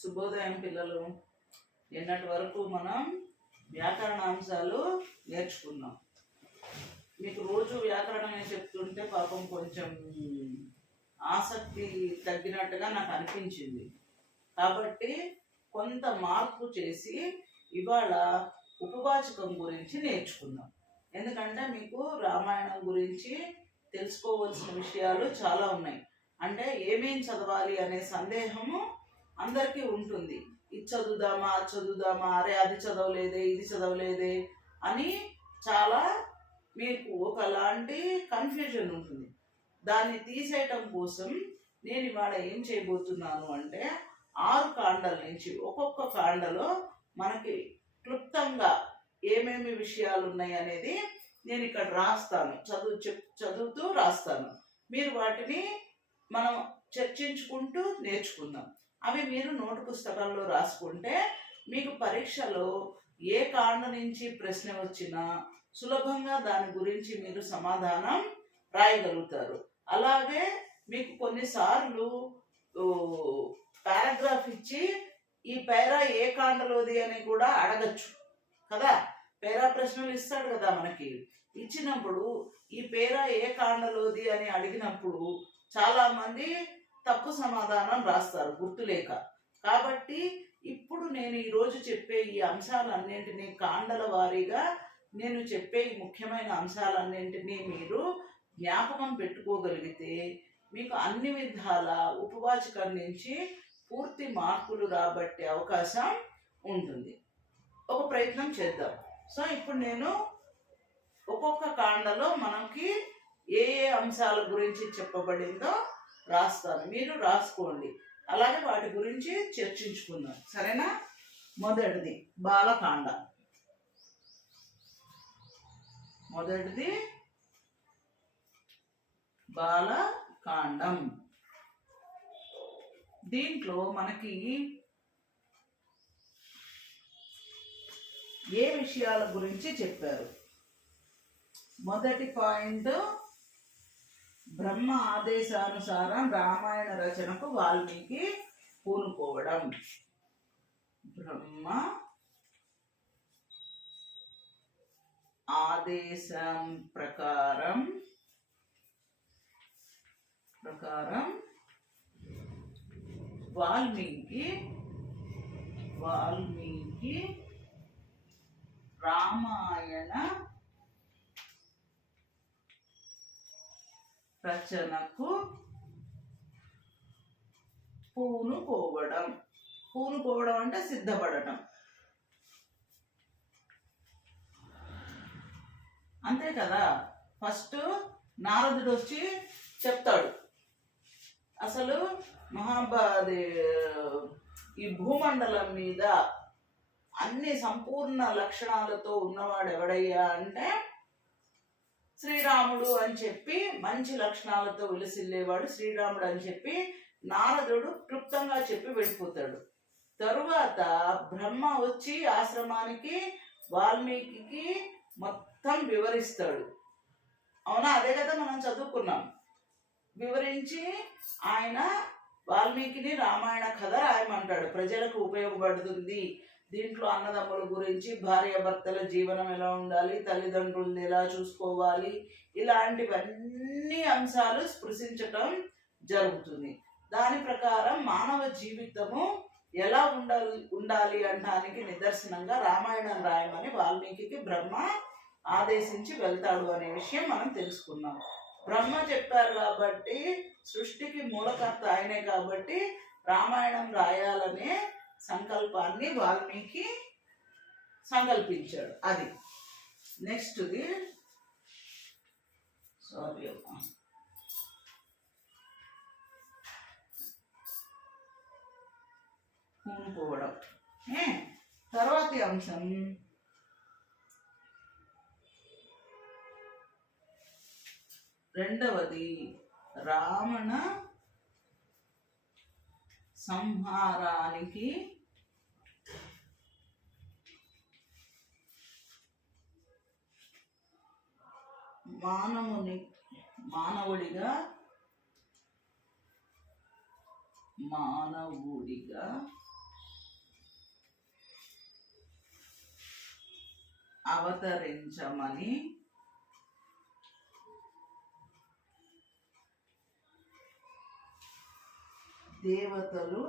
శుభోదయం పిల్లలు. నిన్నటి వరకు మనం వ్యాకరణాంశాలు నేర్చుకున్నాం. మీకు రోజు వ్యాకరణమే చెప్తుంటే పాపం కొంచెం ఆసక్తి తగ్గినట్టుగా నాకు అనిపించింది. కాబట్టి కొంత మార్పు చేసి ఇవాళ ఉపవాచకం గురించి నేర్చుకుందాం. ఎందుకంటే మీకు రామాయణం గురించి తెలుసుకోవాల్సిన విషయాలు చాలా ఉన్నాయి. అంటే ఏమేం చదవాలి అనే సందేహము అందరికీ ఉంటుంది. ఇది చదువుదామా, అది చదువుదామా, అరే అది చదవలేదే, ఇది చదవలేదే అని చాలా మీకు ఒకలాంటి కన్ఫ్యూజన్ ఉంటుంది. దాన్ని తీసేయటం కోసం నేను ఇవాళ ఏం చేయబోతున్నాను అంటే 6 కాండల నుంచి ఒక్కొక్క కాండలో మనకి క్లుప్తంగా ఏమేమి విషయాలు ఉన్నాయి అనేది నేను ఇక్కడ రాస్తాను. చదువుతూ రాస్తాను. మీరు వాటిని మనం చర్చించుకుంటూ నేర్చుకుందాం. అవి మీరు నోటు పుస్తకాల్లో రాసుకుంటే మీకు పరీక్షలో ఏ కాండ నుంచి ప్రశ్న వచ్చినా సులభంగా దాని గురించి మీరు సమాధానం రాయగలుగుతారు. అలాగే మీకు కొన్నిసార్లు పారాగ్రాఫ్ ఇచ్చి ఈ పేరా ఏ కాండలోది అని కూడా అడగచ్చు కదా. పేరా ప్రశ్నలు ఇస్తాడు కదా మనకి. ఇచ్చినప్పుడు ఈ పేరా ఏ కాండలోది అని అడిగినప్పుడు చాలామంది తప్పు సమాధానం రాస్తారు గుర్తులేక. కాబట్టి ఇప్పుడు నేను ఈరోజు చెప్పే ఈ అంశాలన్నింటినీ కాండల వారీగా నేను చెప్పే ఈ ముఖ్యమైన అంశాలన్నింటినీ మీరు జ్ఞాపకం పెట్టుకోగలిగితే మీకు అన్ని విధాల ఉపవాచకం నుంచి పూర్తి మార్కులు రాబట్టే అవకాశం ఉంటుంది. ఒక ప్రయత్నం చేద్దాం. సో ఇప్పుడు నేను ఒక్కొక్క కాండలో మనకి ఏ ఏ అంశాల గురించి చెప్పబడిందో రాస్తాను. మీరు రాసుకోండి. అలాగే వాటి గురించి చర్చించుకుందాం, సరేనా? మొదటిది బాలకాండ. మొదటిది బాలకాండం. దీంట్లో మనకి ఏ విషయాల గురించి చెప్పారు? మొదటి పాయింట్, బ్రహ్మ ఆదేశానుసారం రామాయణ రచనకు వాల్మీకి పూనుకోవడం. బ్రహ్మ ఆదేశం ప్రకారం వాల్మీకి రామాయణ రచనకు పూనుకోవడం. పూనుకోవడం అంటే సిద్ధపడటం, అంతే కదా. ఫస్ట్ నారదుడు వచ్చి చెప్తాడు, అసలు ఈ భూమండలం మీద అన్ని సంపూర్ణ లక్షణాలతో ఉన్నవాడు ఎవడయ్యా అంటే శ్రీరాముడు అని చెప్పి, మంచి లక్షణాలతో విలసిల్లేవాడు శ్రీరాముడు అని చెప్పి నారదుడు క్లుప్తంగా చెప్పి వెళ్ళిపోతాడు. తరువాత బ్రహ్మ వచ్చి ఆశ్రమానికి వాల్మీకి మొత్తం వివరిస్తాడు. అవునా? అదే కదా మనం చదువుకున్నాం. వివరించి ఆయన వాల్మీకిని రామాయణ కథ రాయమంటాడు. ప్రజలకు ఉపయోగపడుతుంది. దీంట్లో అన్నదమ్ముల గురించి, భార్యాభర్తల జీవనం ఎలా ఉండాలి, తల్లిదండ్రులను ఎలా చూసుకోవాలి, ఇలాంటివన్నీ అంశాలు స్పృశించటం జరుగుతుంది. దాని ప్రకారం మానవ జీవితము ఎలా ఉండాలి అనడానికి నిదర్శనంగా రామాయణం రాయమని వాల్మీకి బ్రహ్మ ఆదేశించి వెళ్తాడు అనే విషయం మనం తెలుసుకున్నాం. బ్రహ్మ చెప్పారు కాబట్టి, సృష్టికి మూలకర్త ఆయనే కాబట్టి రామాయణం రాయాలనే సంకల్పాన్ని వాల్మీకి సంకల్పించాడు. అది నెక్స్ట్ది పూనుకోవడం. తర్వాతి అంశం రెండవది రావణ సంహారానికి మానవుడిగా అవతరించమని దేవతలు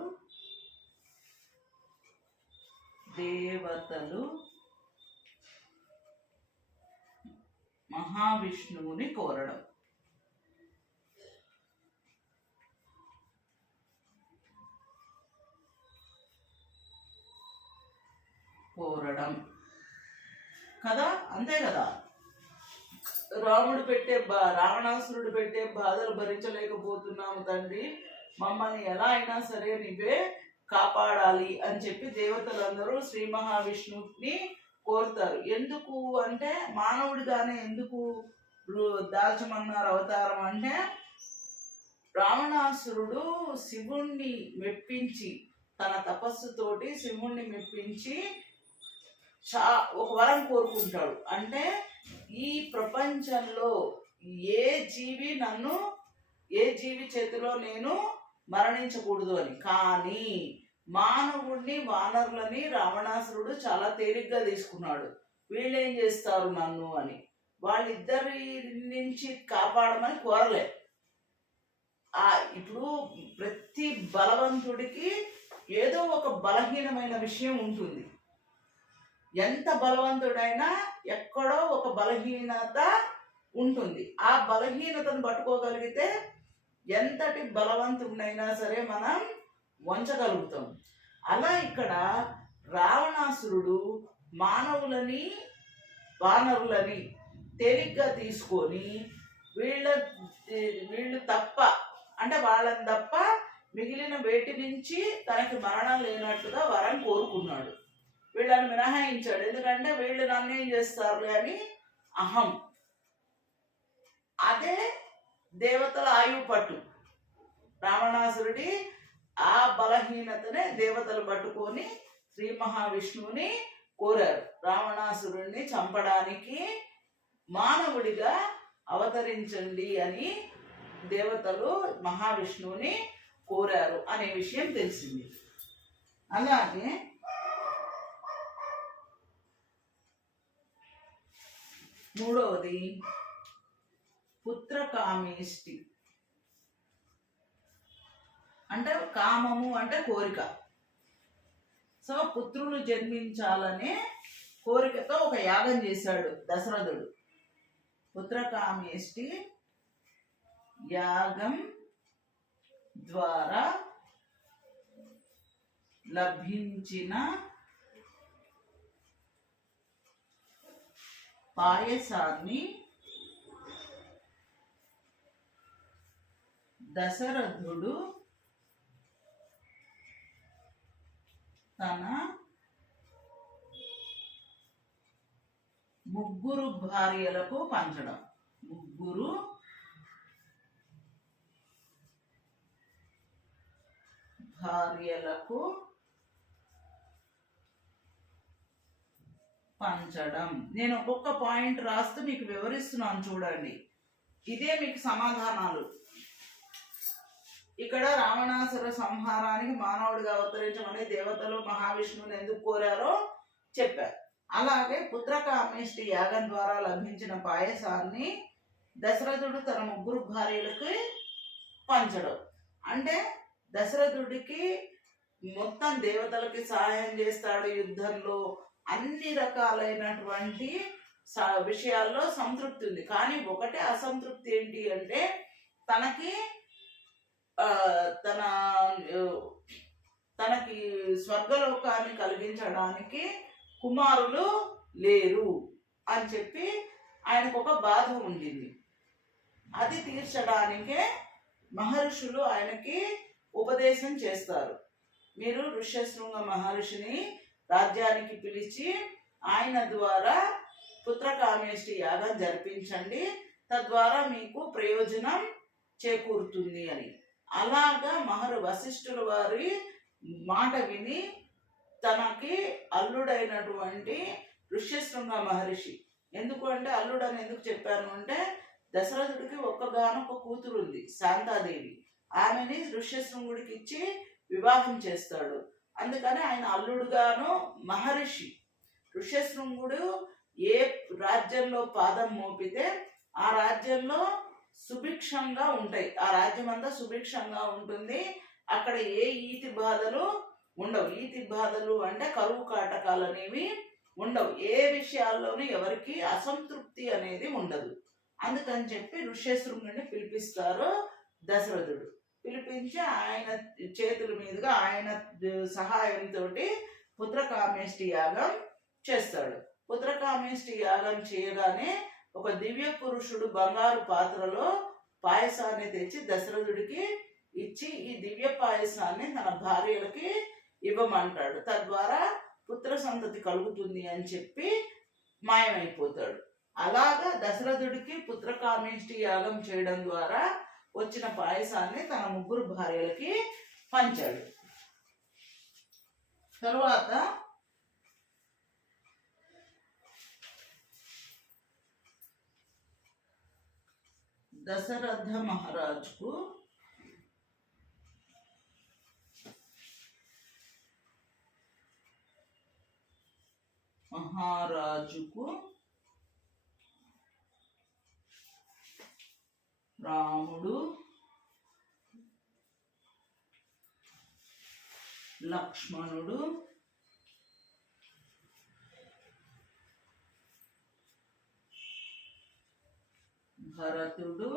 మహావిష్ణువుని కోరడం. కదా, అంతే కదా. రావణాసురుడు పెట్టే బాధలు భరించలేకపోతున్నాము తండ్రి, మమ్మల్ని ఎలా అయినా సరే నీవే కాపాడాలి అని చెప్పి దేవతలందరూ శ్రీ మహావిష్ణువుని కోరుతారు. ఎందుకు అంటే మానవుడిగానే ఎందుకు దాల్చమన్నారు అవతారం అంటే, రావణాసురుడు శివుణ్ణి మెప్పించి, తన తపస్సుతోటి శివుణ్ణి మెప్పించి ఒక వరం కోరుకుంటాడు. అంటే ఈ ప్రపంచంలో ఏ జీవి చేతిలో నేను మరణించకూడదు అని. కానీ మానవుడిని, వానరులని రావణాసురుడు చాలా తేలిగ్గా తీసుకున్నాడు. వీళ్ళు ఏం చేస్తారు నన్ను అని. వాళ్ళిద్దరి నుంచి కాపాడమని కోరలే. ఇప్పుడు ప్రతి బలవంతుడికి ఏదో ఒక బలహీనమైన విషయం ఉంటుంది. ఎంత బలవంతుడైనా ఎక్కడో ఒక బలహీనత ఉంటుంది. ఆ బలహీనతను పట్టుకోగలిగితే ఎంతటి బలవంతుడినైనా సరే మనం వంచగలుగుతాం. అలా ఇక్కడ రావణాసురుడు మానవులని, వానరులని తేలిగ్గా తీసుకొని వీళ్ళు తప్ప, అంటే వాళ్ళని తప్ప మిగిలిన వేటి నుంచి తనకి మరణం లేనట్టుగా వరం కోరుకున్నాడు. వీళ్ళని మినహాయించాడు. ఎందుకంటే వీళ్ళు నన్ను ఏం చేస్తారులే అని అహం. అదే దేవతల ఆయువు పట్టు. రావణాసురుడి ఆ బలహీనతనే దేవతలు పట్టుకొని శ్రీ మహావిష్ణువుని కోరారు. రావణాసురుడిని చంపడానికి మానవుడిగా అవతరించండి అని దేవతలు మహావిష్ణువుని కోరారు అనే విషయం తెలిసింది. అలాగే మూడవది పుత్రకామేష్టి. అంటే కామము అంటే కోరిక. సో పుత్రులు జన్మించాలనే కోరికతో ఒక యాగం చేశాడు దశరథుడు. పుత్రకామేష్టి యాగం ద్వారా లభించిన పాయసాన్ని దశరథుడు తన ముగ్గురు భార్యలకు పంచడం. ముగ్గురు భార్యలకు పంచడం. నేను ఒక్కొక్క పాయింట్ రాస్తూ మీకు వివరిస్తున్నాను, చూడండి. ఇదే మీకు సమాధానాలు. ఇక్కడ రావణాసుర సంహారానికి మానవుడిగా అవతరించమని దేవతలు మహావిష్ణువుని ఎందుకు కోరారో చెప్పారు. అలాగే పుత్రకామేష్టి యాగం ద్వారా లభించిన పాయసాన్ని దశరథుడు తన ముగ్గురు భార్యలకి పంచడం. అంటే దశరథుడికి మొత్తం దేవతలకి సహాయం చేస్తాడు యుద్ధంలో, అన్ని రకాలైనటువంటి విషయాల్లో సంతృప్తి ఉంది. కానీ ఒకటే అసంతృప్తి ఏంటి అంటే తనకి స్వర్గలోకాన్ని కలిగించడానికి కుమారులు లేరు అని చెప్పి ఆయనకు ఒక బాధ ఉండింది. అది తీర్చడానికే మహర్షులు ఆయనకి ఉపదేశం చేస్తారు. మీరు ఋష్యశృంగ మహర్షిని రాజ్యానికి పిలిచి ఆయన ద్వారా పుత్రకామేష్టి యాగం జరిపించండి, తద్వారా మీకు ప్రయోజనం చేకూరుతుంది అని. అలాగా వశిష్ఠుల వారి మాట విని తనకి అల్లుడైనటువంటి ఋష్యశృంగ మహర్షి, ఎందుకు అంటే అల్లుడు అని ఎందుకు చెప్పాను అంటే, దశరథుడికి ఒక్కగానొక్క కూతురు ఉంది, శాంతాదేవి. ఆమెని ఋష్యశృంగుడికి ఇచ్చి వివాహం చేస్తాడు. అందుకని ఆయన అల్లుడుగాను మహర్షి. ఋష్యశృంగుడు ఏ రాజ్యంలో పాదం మోపితే ఆ రాజ్యంలో సుభిక్షంగా ఉంటాయి, ఆ రాజ్యం అంతా సుభిక్షంగా ఉంటుంది. అక్కడ ఏ ఈతి బాధలు ఉండవు. ఈతి బాధలు అంటే కరువు కాటకాలు అనేవి ఉండవు. ఏ విషయాల్లోనూ ఎవరికి అసంతృప్తి అనేది ఉండదు. అందుకని చెప్పి ఋష్యశృంగుని పిలిపిస్తారు దశరథుడు. పిలిపించి ఆయన చేతుల మీదుగా ఆయన సహాయంతో పుత్రకామేష్టి యాగం చేస్తాడు. పుత్రకామేష్టి యాగం చేయగానే ఒక దివ్య పురుషుడు బంగారు పాత్రలో పాయసాన్ని తెచ్చి దశరథుడికి ఇచ్చి ఈ దివ్య పాయసాన్ని తన భార్యలకి ఇవ్వమంటాడు. తద్వారా పుత్ర సంతతి కలుగుతుంది అని చెప్పి మాయమైపోతాడు. అలాగా దశరథుడికి పుత్రకామేష్టి యాగం చేయడం ద్వారా వచ్చిన పాయసాన్ని తన 3 భార్యలకి పంచాడు. తరువాత దశరథ మహారాజుకు రాముడు, లక్ష్మణుడు, భరతుడు,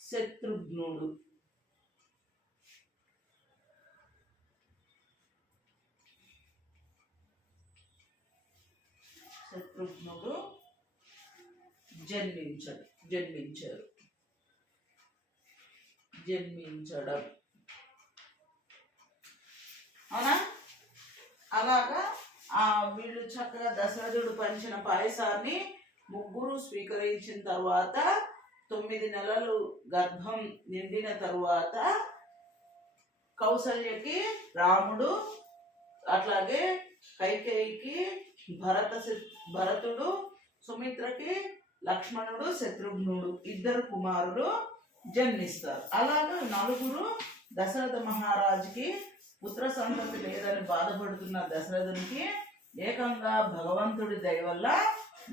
శత్రుఘ్నుడు జన్మించడం అవునా. అలాగా వీళ్ళు చక్కగా దశరథుడు పంచిన పాయసాన్ని 3 స్వీకరించిన తర్వాత 9 నెలలు గర్భం నిండిన తరువాత కౌసల్యకి రాముడు, అట్లాగే కైకేయికి భరతుడు, సుమిత్రకి లక్ష్మణుడు, శత్రుఘ్నుడు 2 కుమారులు జన్మిస్తారు. అలాగా 4 దశరథ మహారాజుకి పుత్ర సంతతి లేదని బాధపడుతున్న దశరథునికి ఏకంగా భగవంతుడి దయ వల్ల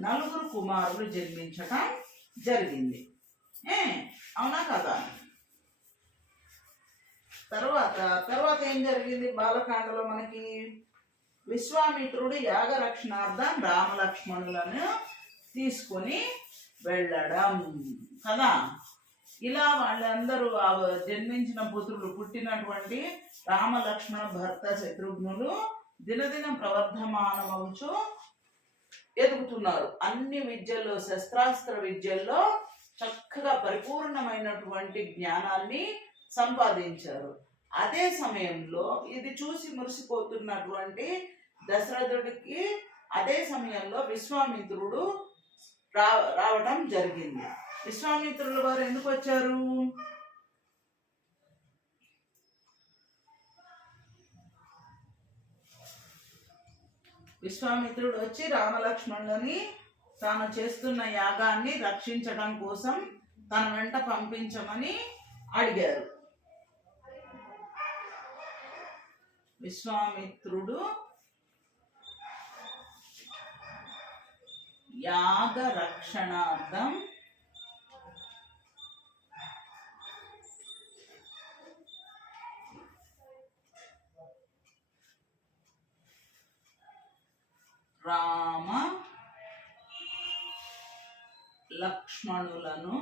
4 కుమారులు జన్మించటం జరిగింది. అవునా కదా. తర్వాత ఏం జరిగింది బాలకాండలో మనకి? విశ్వామిత్రుడు యాగరక్షణార్థం రామలక్ష్మణులను తీసుకొని వెళ్ళడం కదా. ఇలా వాళ్ళందరూ జన్మించిన పుత్రులు పుట్టినటువంటి రామ, లక్ష్మణ, భరత, శత్రుఘ్నులు దినదినం ప్రవర్ధమానమవుచు ఎదుగుతున్నారు. అన్ని విద్యల్లో, శస్త్రాస్త్ర విద్యల్లో చక్కగా పరిపూర్ణమైనటువంటి జ్ఞానాన్ని సంపాదించారు. అదే సమయంలో ఇది చూసి మురిసిపోతున్నటువంటి దశరథుడికి అదే సమయంలో విశ్వామిత్రుడు రావడం జరిగింది. విశ్వామిత్రుల వారు ఎందుకు వచ్చారు? విశ్వామిత్రుడు వచ్చి రామలక్ష్మణులని తాను చేస్తున్న యాగాన్ని రక్షించడం కోసం తన వెంట పంపించమని అడిగారు. విశ్వామిత్రుడు యాగ రక్షణార్థం రామ లక్ష్మణులను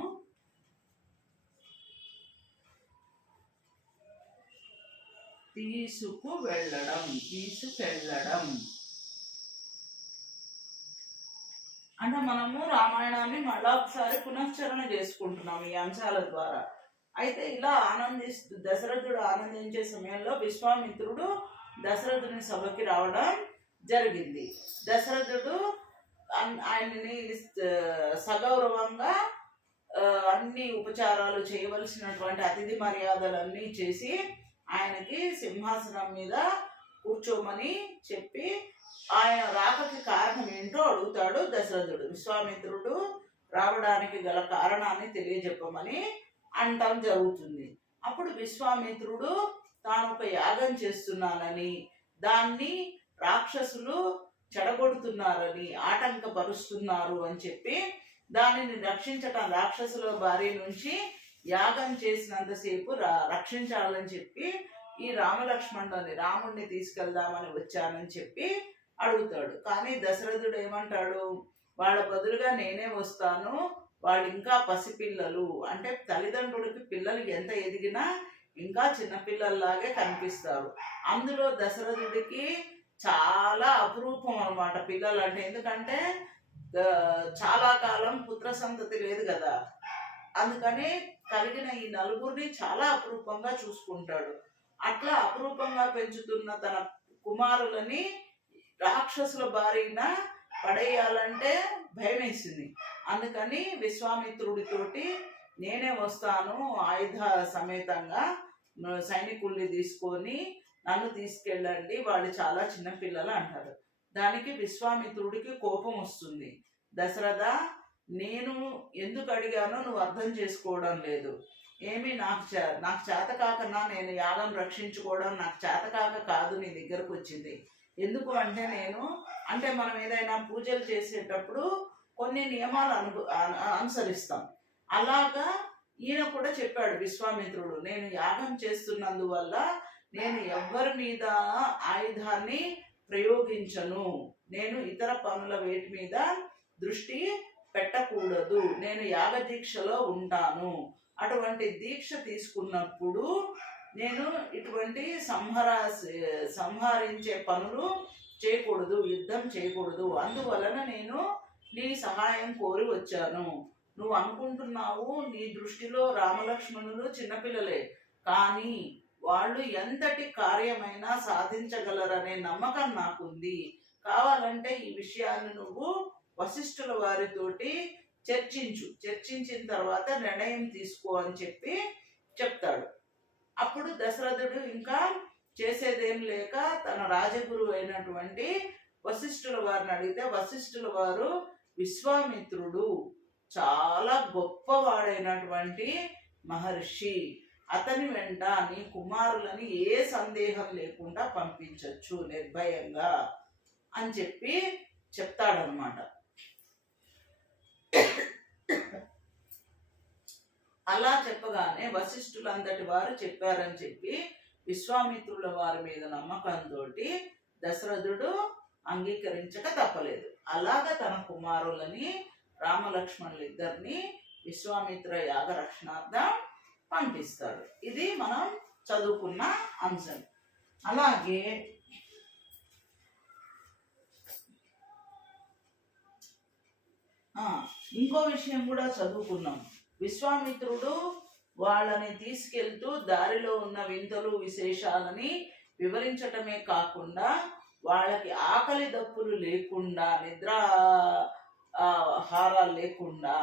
తీసుకెళ్ళడం అంటే మనము రామాయణాన్ని మళ్ళా ఒకసారి పునశ్చరణ చేసుకుంటున్నాం ఈ అంశాల ద్వారా. అయితే ఇలా దశరథుడు ఆనందించే సమయంలో విశ్వామిత్రుడు దశరథుని సభకి రావడం జరిగింది. దశరథుడు ఆయనని సగౌరవంగా అన్ని ఉపచారాలు చేయవలసినటువంటి అతిథి మర్యాదలన్నీ చేసి ఆయనకి సింహాసనం మీద కూర్చోమని చెప్పి ఆయన రాకకి కారణం ఏంటో అడుగుతాడు దశరథుడు. విశ్వామిత్రుడు రావడానికి గల కారణాన్ని తెలియజెప్పమని అంటాం జరుగుతుంది. అప్పుడు విశ్వామిత్రుడు తాను ఒక యాగం చేస్తున్నానని, దాన్ని రాక్షసులు చెడగొడుతున్నారని, ఆటంకపరుస్తున్నారు అని చెప్పి దానిని రక్షించటం, రాక్షసుల బారి నుంచి యాగం చేసినంతసేపు రక్షించాలని చెప్పి ఈ రామలక్ష్మణుని, రాముడిని తీసుకెళ్దామని వచ్చానని చెప్పి అడుగుతాడు. కానీ దశరథుడు ఏమంటాడు, వాళ్ళ బదులుగా నేనే వస్తాను, వాళ్ళు ఇంకా పసిపిల్లలు, అంటే తల్లిదండ్రులకి పిల్లలు ఎంత ఎదిగినా ఇంకా చిన్నపిల్లల్లాగే కనిపిస్తారు. అందులో దశరథుడికి చాలా అపురూపం అనమాట పిల్లలు అంటే. ఎందుకంటే చాలా కాలం పుత్ర సంతతి లేదు కదా, అందుకని కలిగిన ఈ నలుగురిని చాలా అపురూపంగా చూసుకుంటాడు. అట్లా అపురూపంగా పెంచుతున్న తన కుమారులని రాక్షసుల బారిన పడేయాలంటే భయం వేసింది. అందుకని విశ్వామిత్రుడితోటి నేనే వస్తాను ఆయుధ సమేతంగా, సైనికుల్ని తీసుకొని నన్ను తీసుకెళ్ళండి, వాళ్ళు చాలా చిన్నపిల్లలు అంటారు. దానికి విశ్వామిత్రుడికి కోపం వస్తుంది. దశరథ, నేను ఎందుకు అడిగానో నువ్వు అర్థం చేసుకోవడం లేదు. ఏమి నాకు చేత కాకన్నా నేను యాగం రక్షించుకోవడం నాకు చేత కాదు నీ దగ్గరకు వచ్చింది. ఎందుకు అంటే అంటే మనం ఏదైనా పూజలు చేసేటప్పుడు కొన్ని నియమాలు అనుసరిస్తాం. అలాగా ఈయన కూడా చెప్పాడు విశ్వామిత్రుడు, నేను యాగం చేస్తున్నందువల్ల నేను ఎవ్వరి మీద ఆయుధాన్ని ప్రయోగించను, నేను ఇతర పనుల వేటి మీద దృష్టి పెట్టకూడదు, నేను యాగ దీక్షలో ఉంటాను. అటువంటి దీక్ష తీసుకున్నప్పుడు నేను ఇటువంటి సంహరించే పనులు చేయకూడదు, యుద్ధం చేయకూడదు. అందువలన నేను నీ సహాయం కోరి వచ్చాను. నువ్వు అనుకుంటున్నావు నీ దృష్టిలో రామలక్ష్మణులు చిన్నపిల్లలే, కానీ వాళ్ళు ఎంతటి కార్యమైనా సాధించగలరనే నమ్మకం నాకుంది. కావాలంటే ఈ విషయాన్ని నువ్వు వశిష్ఠుల వారితోటి చర్చించిన తర్వాత నిర్ణయం తీసుకో అని చెప్పి చెప్తాడు. అప్పుడు దశరథుడు ఇంకా చేసేదేం లేక తన రాజగురువు అయినటువంటి వశిష్ఠుల వారిని అడిగితే, వశిష్ఠుల వారు విశ్వామిత్రుడు చాలా గొప్పవాడైనటువంటి మహర్షి, అతని వెంట నీ కుమారులని ఏ సందేహం లేకుండా పంపించచ్చు నిర్భయంగా అని చెప్పి చెప్తాడనమాట. అలా చెప్పగానే వశిష్ఠులంతటి వారు చెప్పారని చెప్పి విశ్వామిత్రుల వారి మీద నమ్మకంతో దశరథుడు అంగీకరించక తప్పలేదు. అలాగ తన కుమారులని రామలక్ష్మణులు ఇద్దరిని విశ్వామిత్ర యాగ రక్షణార్థం పంపిస్తాడు. ఇది మనం చదువుకున్న అంశం. అలాగే ఇంకో విషయం కూడా చదువుకున్నాం. విశ్వామిత్రుడు వాళ్ళని తీసుకెళ్తూ దారిలో ఉన్న వింతలు విశేషాలని వివరించటమే కాకుండా వాళ్ళకి ఆకలి దప్పులు లేకుండా, నిద్రాహారాలు లేకుండా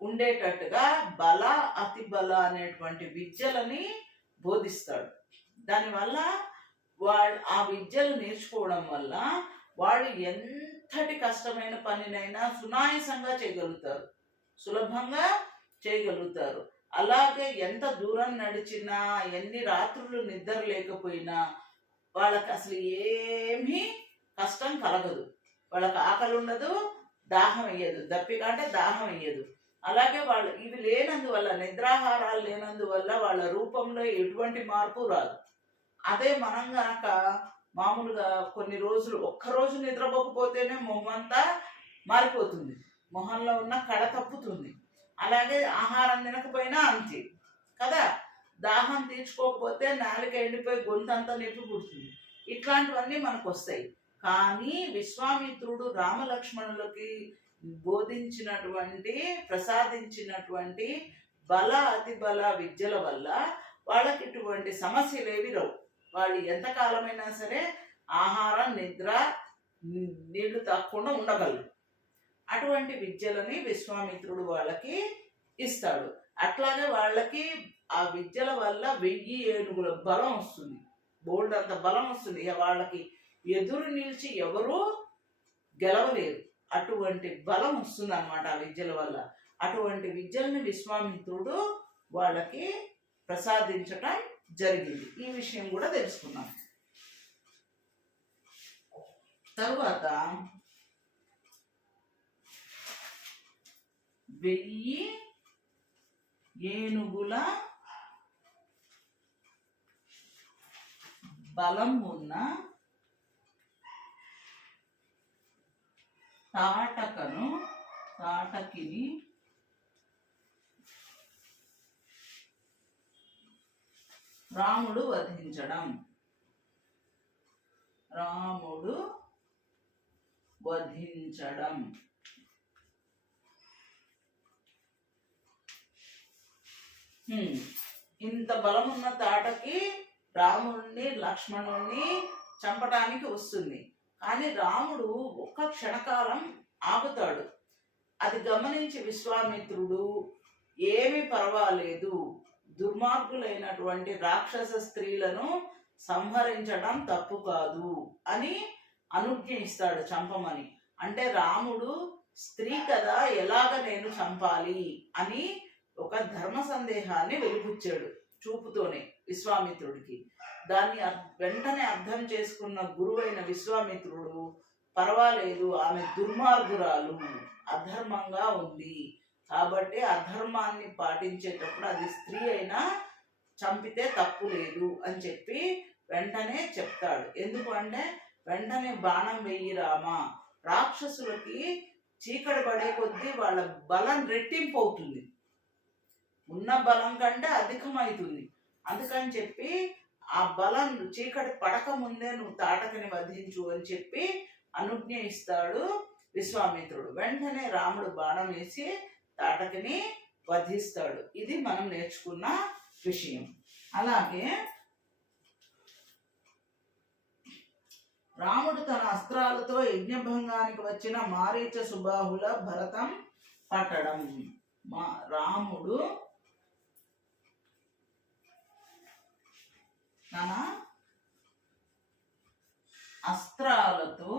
ఉండేటట్టుగా బల అతి బల అనేటువంటి విద్యలని బోధిస్తాడు. దానివల్ల ఆ విద్యలు నేర్చుకోవడం వల్ల వాళ్ళు ఎంతటి కష్టమైన పనినైనా సునాయాసంగా చేయగలుగుతారు, సులభంగా చేయగలుగుతారు. అలాగే ఎంత దూరం నడిచినా, ఎన్ని రాత్రులు నిద్ర లేకపోయినా వాళ్ళకి అసలు ఏమీ కష్టం కలగదు. వాళ్ళకి ఆకలి ఉండదు, దాహం వేయదు, దప్పిక అంటే దాహం వేయదు. అలాగే వాళ్ళు ఇవి లేనందువల్ల, నిద్రాహారాలు లేనందువల్ల వాళ్ళ రూపంలో ఎటువంటి మార్పు రాదు. అదే మనం గనక మామూలుగా కొన్ని రోజులు, ఒక్కరోజు నిద్రపోకపోతేనే మొహం అంతా మారిపోతుంది, మొహంలో ఉన్న కళ తప్పుతుంది. అలాగే ఆహారం తినకపోయినా అంతే కదా, దాహం తీర్చుకోకపోతే నాలుక ఎండిపోయి గొంతంతా నొప్పి పుడుతుంది. ఇట్లాంటివన్నీ మనకు వస్తాయి. కానీ విశ్వామిత్రుడు రామలక్ష్మణులకి బోధించినటువంటి, ప్రసాదించినటువంటి బల అతి బల విద్యల వల్ల వాళ్ళకి ఇటువంటి సమస్యలేవి రావు. వాళ్ళు ఎంతకాలమైనా సరే ఆహారం, నిద్ర, నీళ్లు తాగకుండా ఉండగలరు. అటువంటి విద్యలని విశ్వామిత్రుడు వాళ్ళకి ఇస్తాడు. అట్లాగే వాళ్ళకి ఆ విద్యల వల్ల 1000 ఏనుగుల బలం వస్తుంది, బోల్డ్ అంత బలం వస్తుంది. వాళ్ళకి ఎదురు నిలిచి ఎవరూ గెలవలేరు, అటువంటి బలం వస్తుంది అన్నమాట ఆ విద్యల వల్ల. అటువంటి విద్యలను విశ్వామిత్రుడు వాళ్ళకి ప్రసాదించటం జరిగింది. ఈ విషయం కూడా తెలుసుకున్నాం. తరువాత 1000 ఏనుగుల బలం ఉన్న తాటకిని రాముడు వధించడం. ఇంత బలమున్న తాటకి రాముడిని లక్ష్మణుణ్ణి చంపడానికి వస్తుంది. కానీ రాముడు ఒక్క క్షణకాలం ఆగుతాడు. అది గమనించి విశ్వామిత్రుడు ఏమీ పర్వాలేదు, దుర్మార్గులైనటువంటి రాక్షస స్త్రీలను సంహరించడం తప్పు కాదు అని అనుజ్ఞ ఇస్తాడు చంపమని. అంటే రాముడు స్త్రీ కదా, ఎలాగ నేను చంపాలి అని ఒక ధర్మ సందేహాన్ని వెలిబుచ్చాడు చూపుతోనే విశ్వామిత్రుడికి. దాన్ని వెంటనే అర్థం చేసుకున్న గురువైన విశ్వామిత్రుడు, పర్వాలేదు, ఆమె దుర్మార్గురాలు, అధర్మంగా ఉంది కాబట్టి అధర్మాన్ని పాటించేటప్పుడు అది స్త్రీ అయినా చంపితే తప్పు లేదు అని చెప్పి వెంటనే చెప్తాడు. ఎందుకంటే వెంటనే బాణం వెయ్యి రామా, రాక్షసులకి చీకటి పడే కొద్దీ వాళ్ళ బలం రెట్టింపు అవుతుంది, ఉన్న బలం కంటే అధికమవుతుంది. అందుకని చెప్పి ఆ బలం చీకటి పడక ముందే నువ్వు తాటకిని వధించు అని చెప్పి అనుజ్ఞ ఇస్తాడు విశ్వామిత్రుడు. వెంటనే రాముడు బాణం వేసి తాటకిని వధిస్తాడు. ఇది మనం నేర్చుకున్న విషయం. అలాగే రాముడు తన అస్త్రాలతో యజ్ఞభంగానికి వచ్చిన మారీచ సుబాహుల భరతం పట్టడం. రాముడు తన అస్త్రాలతో,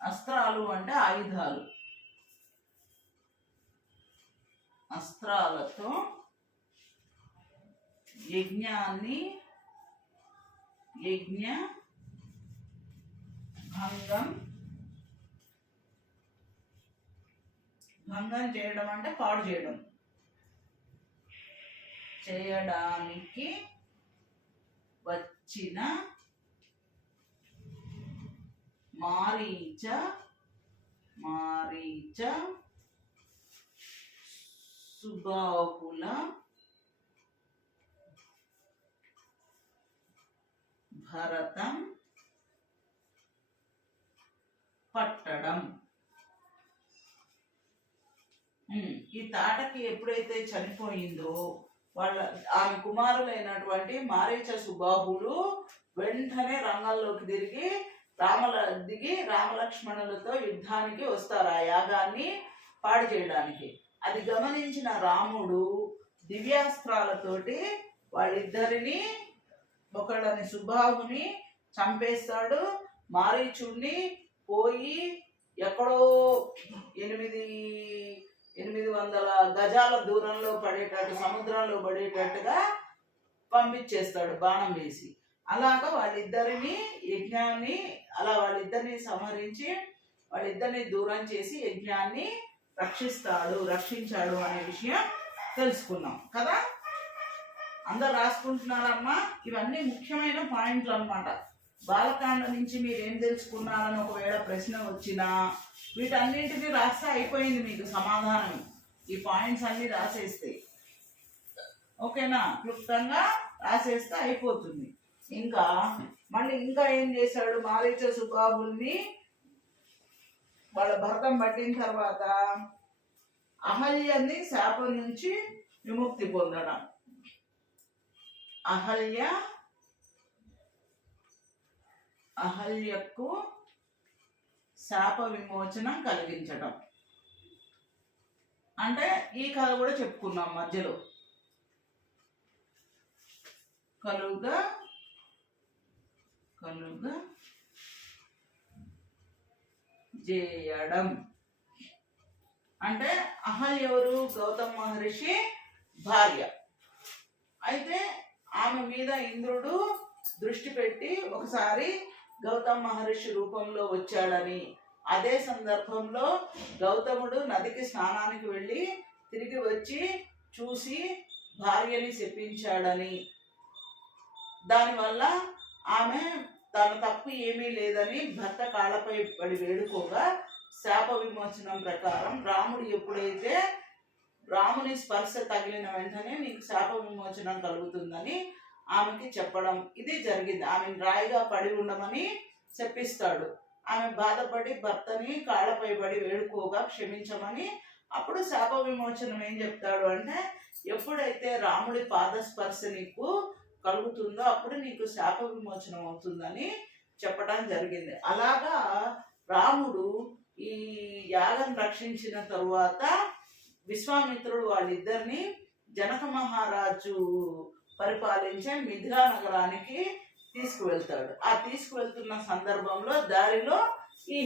అస్త్రాలు అంటే ఆయుధాలు, అస్త్రాలతో భంగం చేయడం అంటే పాడు చేయడానికి వచ్చిన మారీచ సుబాహుల భరతం పట్టడం. ఈ తాటకి ఎప్పుడైతే చనిపోయిందో ఆమె కుమారులైనటువంటి మారీచ సుబాహులు వెంటనే రంగంలోకి దిగి రామలక్ష్మణులతో యుద్ధానికి వస్తారు, ఆ యాగాన్ని పాడు చేయడానికి. అది గమనించిన రాముడు దివ్యాస్త్రాలతోటి వాళ్ళిద్దరిని, ఒకళ్ళని సుబాహుని చంపేస్తాడు, మారీచుణ్ణి పోయి ఎక్కడో 800 గజాల దూరంలో పడేటట్టు, సముద్రంలో పడేటట్టుగా పంపించేస్తాడు బాణం వేసి. అలాగా వాళ్ళిద్దరిని సంహరించి వాళ్ళిద్దరిని దూరం చేసి యజ్ఞాన్ని రక్షించాడు అనే విషయం తెలుసుకున్నాం కదా. అందరు రాసుకుంటున్నారమ్మా? ఇవన్నీ ముఖ్యమైన పాయింట్లు అన్నమాట. బాలకాండ నుంచి మీరు ఏం తెలుసుకున్నారని ఒకవేళ ప్రశ్న వచ్చినా వీటన్నింటినీ రాస్తే అయిపోయింది మీకు సమాధానం. ఈ పాయింట్స్ అన్ని రాసేస్తే ఓకేనా, క్లుప్తంగా రాసేస్తే అయిపోతుంది. ఇంకా ఏం చేశాడు, మారీచ సుబాహుల్ని వాళ్ళ భరతం పట్టిన తర్వాత అహల్యని శాపం నుంచి విముక్తి పొందడం, అహల్యకు శాప విమోచనం కలిగించడం. అంటే ఈ కథ కూడా చెప్పుకున్నాం మధ్యలో. కలుగ చేయడం అంటే అహల్య ఎవరు? గౌతమ మహర్షి భార్య. అయితే ఆమె మీద ఇంద్రుడు దృష్టి పెట్టి ఒకసారి గౌతమ మహర్షి రూపంలో వచ్చాడని, అదే సందర్భంలో గౌతముడు నదికి స్నానానికి వెళ్ళి తిరిగి వచ్చి చూసి భార్యని శపించాడని, దానివల్ల ఆమె తన తప్పు ఏమీ లేదని భర్త కాళ్ళపై పడి వేడుకోగా శాప విమోచనం ప్రకారం రాముడు ఎప్పుడైతే రాముని స్పర్శ తగిలిన వెంటనే నీకు శాప విమోచనం కలుగుతుందని ఆమెకి చెప్పడం ఇది జరిగింది. ఆమెను రాయిగా పడి ఉండమని చెప్పిస్తాడు. ఆమె బాధపడి భర్తని కాళ్ళపై పడి వేడుకోగా క్షమించమని, అప్పుడు శాప విమోచనం ఏం చెప్తాడు అంటే, ఎప్పుడైతే రాముడి పాదస్పర్శ నీకు కలుగుతుందో అప్పుడు నీకు శాప విమోచనం అవుతుందని చెప్పడం జరిగింది. అలాగా రాముడు ఈ యాగం రక్షించిన తరువాత విశ్వామిత్రుడు వాళ్ళిద్దరిని జనక మహారాజు పరిపాలించే మిథిలా నగరానికి తీసుకువెళ్తాడు. ఆ తీసుకువెళ్తున్న సందర్భంలో దారిలో ఈ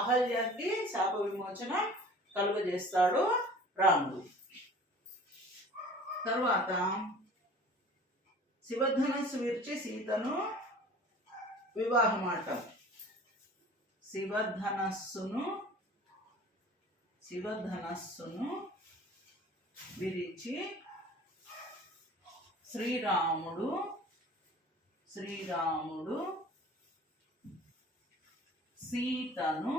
అహల్యకి శాప విమోచనం కలుగజేస్తాడు రాముడు. తర్వాత శివధనస్సు విరిచి సీతను వివాహమాడటం. శివధనస్సును విరిచి శ్రీరాముడు సీతను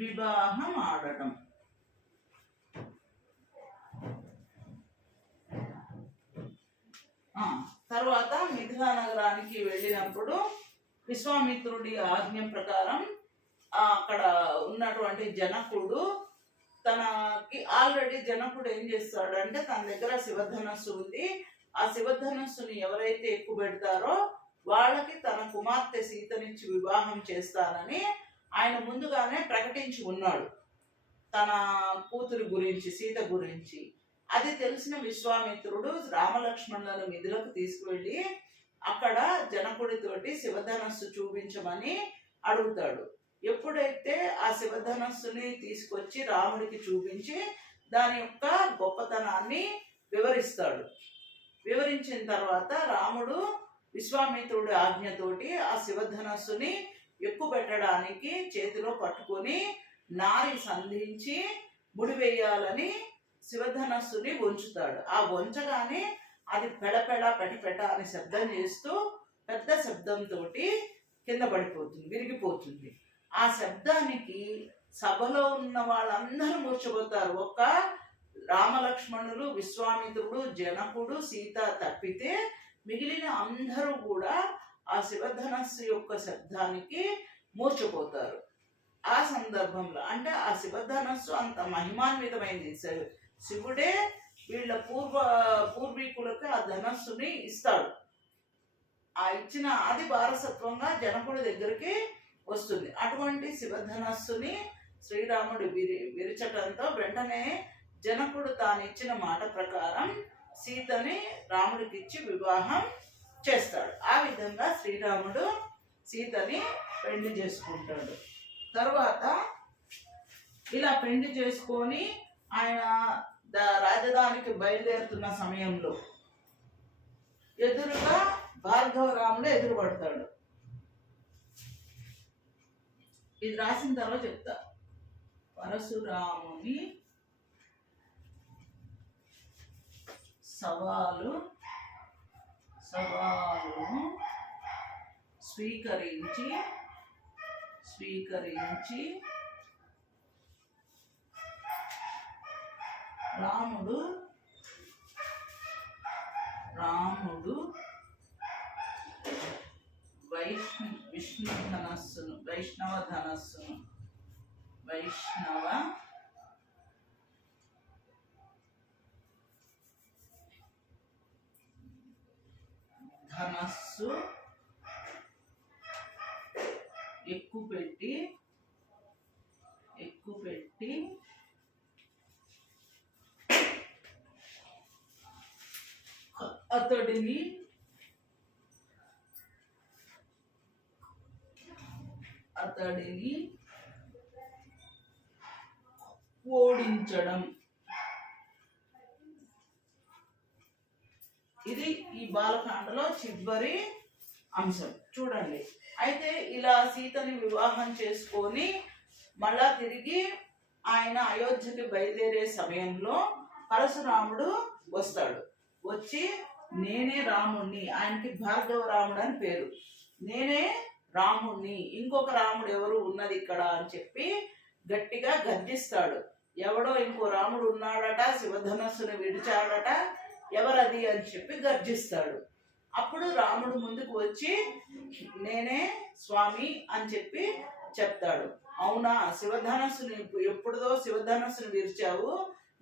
వివాహం ఆడటం. తర్వాత మిథిలా నగరానికి వెళ్ళినప్పుడు విశ్వామిత్రుడి ఆజ్ఞ ప్రకారం అక్కడ ఉన్నటువంటి జనకుడు తనకి ఆల్రెడీ జనకుడు ఏం చేస్తాడంటే, తన దగ్గర శివధనస్సు ఉంది, ఆ శివధనస్సుని ఎవరైతే ఎక్కువ పెడతారో వాళ్ళకి తన కుమార్తె సీతనిచ్చి వివాహం చేస్తానని ఆయన ముందుగానే ప్రకటించి ఉన్నాడు తన కూతురు గురించి, సీత గురించి. అది తెలిసిన విశ్వామిత్రుడు రామలక్ష్మణులను మిథిలకు తీసుకువెళ్ళి అక్కడ జనకుడితోటి శివధనస్సు చూపించమని అడుగుతాడు. ఎప్పుడైతే ఆ శివధనస్సుని తీసుకొచ్చి రాముడికి చూపించి దాని యొక్క గొప్పతనాన్ని వివరిస్తాడు. వివరించిన తర్వాత రాముడు విశ్వామిత్రుడి ఆజ్ఞతోటి ఆ శివధనస్సుని ఎక్కువ పెట్టడానికి చేతిలో పట్టుకొని నారి సంధించి ముడివేయాలని శివధనస్సుని వంచుతాడు. ఆ వంచగానే అది పెడపెడ పెటిపెట అని శబ్దం చేస్తూ పెద్ద శబ్దంతో కింద పడిపోతుంది, విరిగిపోతుంది. ఆ శబ్దానికి సభలో ఉన్న వాళ్ళందరూ మూర్ఛపోతారు. ఒక్క రామలక్ష్మణులు, విశ్వామిత్రుడు, జనకుడు, సీత తప్పితే మిగిలిన అందరూ కూడా ఆ శివధనస్సు యొక్క శబ్దానికి మూర్ఛపోతారు. ఆ సందర్భంలో అంటే ఆ శివధనస్సు అంత మహిమాన్వితమైంది. శివుడే వీళ్ళ పూర్వీకులకు ఆ ధనస్సుని ఇస్తాడు. ఆ ఇచ్చిన ఆది వారసత్వంగా జనకుడి దగ్గరికి వస్తుంది. అటువంటి శివధనస్సుని శ్రీరాముడు విరచటంతో వెంటనే జనకుడు తాను ఇచ్చిన మాట ప్రకారం సీతని రాముడికి ఇచ్చి వివాహం చేస్తాడు. ఆ విధంగా శ్రీరాముడు సీతని పెళ్లి చేసుకుంటాడు. తర్వాత ఇలా పెళ్లి చేసుకొని ఆయన రాజధానికి బయలుదేరుతున్న సమయంలో ఎదురుగా భార్గవరాముడు ఎదురుపడతాడు. ఇది రాసిన తర్వాత చెప్తా. పరశురాముని సవాలును స్వీకరించి రాముడు వైష్ణవ ధనస్సు ఎక్కుపెట్టి అతడిని ఓడించడం ఇది ఈ బాలకాండలో చివరి అంశం. చూడండి, అయితే ఇలా సీతని వివాహం చేసుకొని మళ్ళా తిరిగి ఆయన అయోధ్యకి బయలుదేరే సమయంలో పరశురాముడు వస్తాడు. వచ్చి నేనే రాముణ్ణి, ఆయనకి భార్గవ రాముడు అని పేరు, నేనే రాముణ్ణి, ఇంకొక రాముడు ఎవరు ఉన్నది ఇక్కడ అని చెప్పి గట్టిగా గర్జిస్తాడు. ఎవడో ఇంకో రాముడు ఉన్నాడట, శివధనస్సును విడిచాడట, ఎవరది అని చెప్పి గర్జిస్తాడు. అప్పుడు రాముడు ముందుకు వచ్చి నేనే స్వామి అని చెప్పి చెప్తాడు. అవునా, శివధనస్సుని ఎప్పుడుదో శివధనస్సును విరిచావు,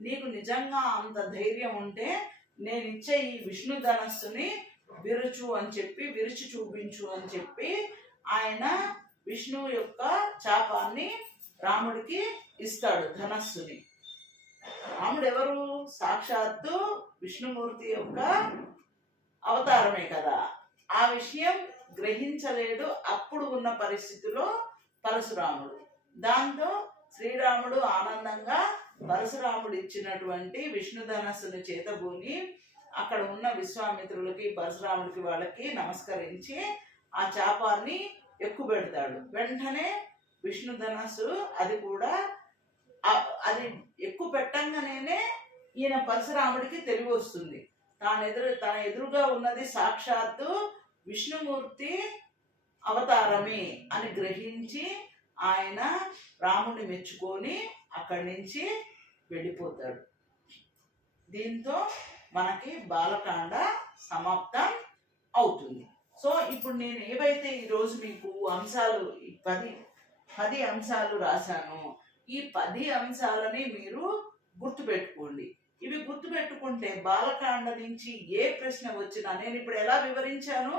నీకు నిజంగా అంత ధైర్యం ఉంటే నేను ఇచ్చే ఈ విష్ణు ధనస్సుని విరుచు అని చెప్పి, విరిచి చూపించు అని చెప్పి ఆయన విష్ణువు యొక్క చాపాన్ని రాముడికి ఇస్తాడు, ధనస్సుని. రాముడు ఎవరు? సాక్షాత్తు విష్ణుమూర్తి యొక్క అవతారమే కదా. ఆ విషయం గ్రహించలేడు అప్పుడు ఉన్న పరిస్థితిలో పరశురాముడు. దాంతో శ్రీరాముడు ఆనందంగా పరశురాముడు ఇచ్చినటువంటి విష్ణు ధనస్సుని చేతబూని అక్కడ ఉన్న విశ్వామిత్రులకి పరశురాముడికి వాళ్ళకి నమస్కరించి ఆ చాపాన్ని ఎక్కుపెడతాడు. వెంటనే విష్ణు ధనస్సు అది కూడా అది ఎక్కువ పెట్టంగానే ఈయన పరశురాముడికి తెలివి వస్తుంది. తన ఎదురుగా ఉన్నది సాక్షాత్తు విష్ణుమూర్తి అవతారమే అని గ్రహించి ఆయన రాముడిని మెచ్చుకొని అక్కడి నుంచి వెళ్ళిపోతాడు. దీంతో మనకి బాలకాండ సమాప్తం అవుతుంది. సో ఇప్పుడు నేను ఏవైతే ఈరోజు మీకు అంశాలు 10 అంశాలు రాశానో ఈ 10 అంశాలని మీరు గుర్తుపెట్టుకోండి. ఇవి గుర్తుపెట్టుకుంటే బాలకాండ నుంచి ఏ ప్రశ్న వచ్చినా నేను ఇప్పుడు ఎలా వివరించానో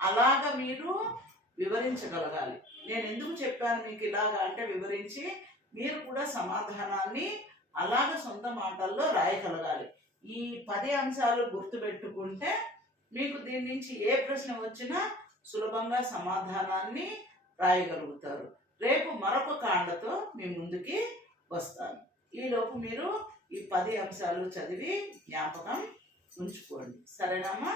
అలాగా మీరు వివరించగలగాలి. నేను ఎందుకు చెప్పాను మీకు ఇలాగా అంటే వివరించి మీరు కూడా సమాధానాన్ని అలాగ సొంత మాటల్లో రాయగలగాలి. ఈ 10 అంశాలు గుర్తుపెట్టుకుంటే మీకు దీని నుంచి ఏ ప్రశ్న వచ్చినా సులభంగా సమాధానాన్ని రాయగలుగుతారు. రేపు మరొక కాండతో మీ ముందుకి వస్తాను. ఈలోపు మీరు ఈ 10 అంశాలు చదివి జ్ఞాపకం ఉంచుకోండి. సరేనమ్మా?